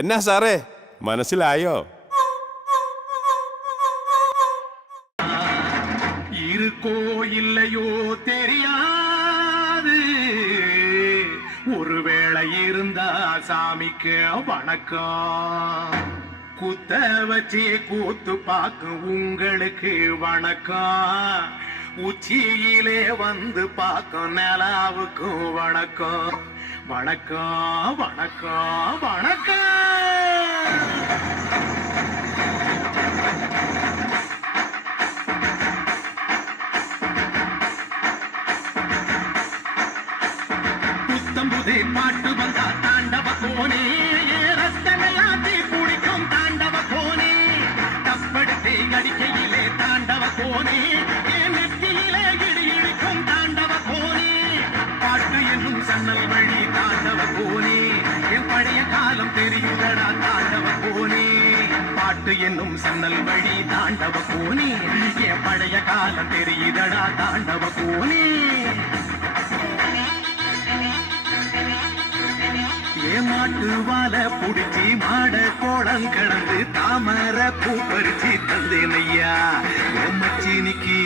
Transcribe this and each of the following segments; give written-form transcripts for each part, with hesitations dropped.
എന്നാ സാറേ മനസ്സിലായോ? இருக்கோ இல்லையோ தெரியாது, ஒருவேளை இருந்தா சாமிக்கு வணக்கம். குத்த வச்சு கூத்து பார்க்கும் உங்களுக்கு வணக்கம். உச்சியிலே வந்து பார்க்கும் நிலாவுக்கும் வணக்கம். வணக்கம் வணக்கம் வணக்கம். புத்தம்புதே பாட்டு வந்தா தாண்டவ கோனே, ரத்தமெல்லாம் தீ பிடிக்கும் தாண்டவ கோனே. தப்படுத்தே அடிக்கையிலே தாண்டவ கோனே, என் நெற்றியிலே இடி இடிக்கும் தாண்டவ கோனே. பாட்டு என்னும் சன்னல் வழி தாண்டவ கோனே, என் பழைய காலம் தெரியுதடா தாண்டவ கோனே. பாட்டு என்னும் சன்னல் வழி தாண்டவ கோனே, என் பழைய காலம் தெரியுதடா தாண்டவ கோனே. மாட்டு வாழ புடிச்சி மாட கோலம் கடந்து தாமர பூ பறிச்சு தந்தேனையா எம்மச்சினிக்கு.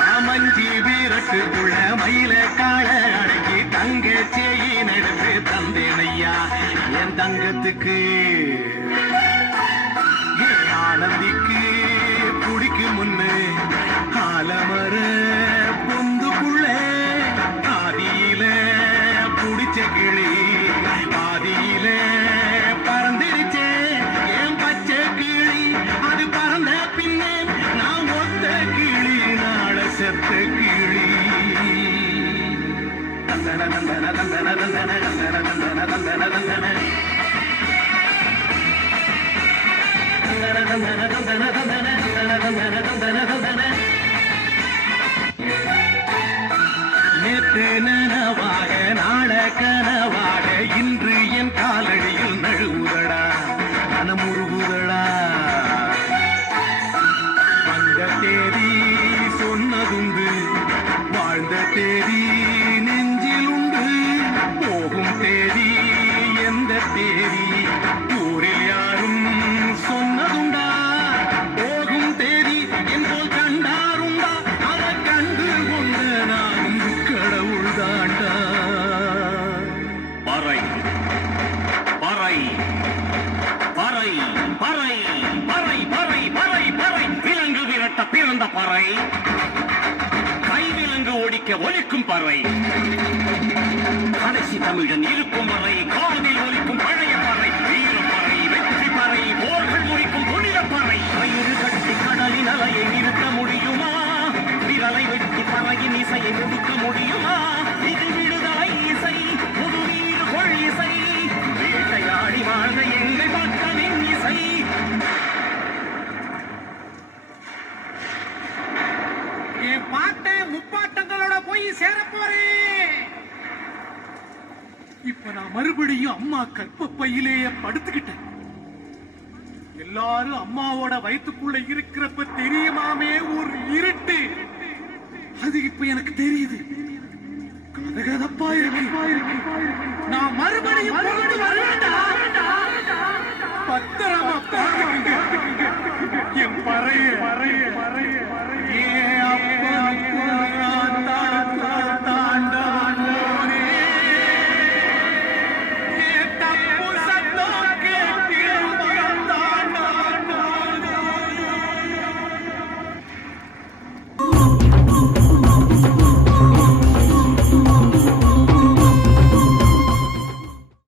ஆமஞ்சி வீரட்டுக்குள்ள மயில கால அடக்கி தங்க செய்யி நடந்து தந்தேனையா என் தங்கத்துக்கு. ஆனந்திக்கு குடிக்கு முன்னு ஆலமர பொந்துக்குள்ள ஆதியில புடிச்ச கிளி ஆதியில பறந்துருச்சே என் பச்சை கிளி. அது பறந்த பின்னே நான் ஒத்த கிளி நாள செத்த கிளி. தந்தன தந்தன தந்தன தந்தன தந்தன தந்தன தந்தன தந்தன தந்தன தந்தன தந்தன தந்தன தந்தன தந்தன. நேற்று நனவாக நாள கனவாக இன்று என் காலடியில் நழுவுதடா மனமுருகுதடா. வந்த தேதி சொன்னதுண்டு, வாழ்ந்த தேதி நெஞ்சில் உண்டு. போகும் தேதி எந்த தேதி ஊரில் யாரும் சொன்னதுண்டா. போகும் தேதி என்போல் கண்டாருண்டா, அதை கண்டு கொண்ட நான் கடவுள் தாண்டா. பறை பறை பறை பறை பறை பறை பறை பறை. விலங்கு விரட்ட பிறந்த பறை, கைவிலங்கு ஒடிக்க ஒலிக்கும் பறை. கடைசி தமிழன் இருக்கும் வரை காதில் ஒலிக்கும் பழைய பறை. வீரப்பறை வெற்றி பறை, போர்கள் முறிக்கும் புனித பறை. கயிறு கட்டி கடலின் அலையை நிறுத்த முடியுமா? விரலை வெட்டி பறையின் இசையை முடிக்க முடியுமா? இது விடுதலை இசை, புது வீடு கொள் இசை, வேட்டையாடி வாழ்ந்த எங்கள் மக்களின் இசை. என் பாட்டை முப்பாட்டங்களோட போய் சேர போறேன். இப்ப நான் மறுபடியும் அம்மா கற்பப்பையிலேயே படுத்துக்கிட்டேன். எல்லாரும் அம்மாவோட வயிற்றுக்குள்ள இருக்கிறப்ப தெரியுமாமே ஒரு இருட்டு, அது இப்ப எனக்கு தெரியுது. கதகதப்பா இருக்கு. நான் மறுபடியும் பத்திரமா பாருங்க என் பறைய.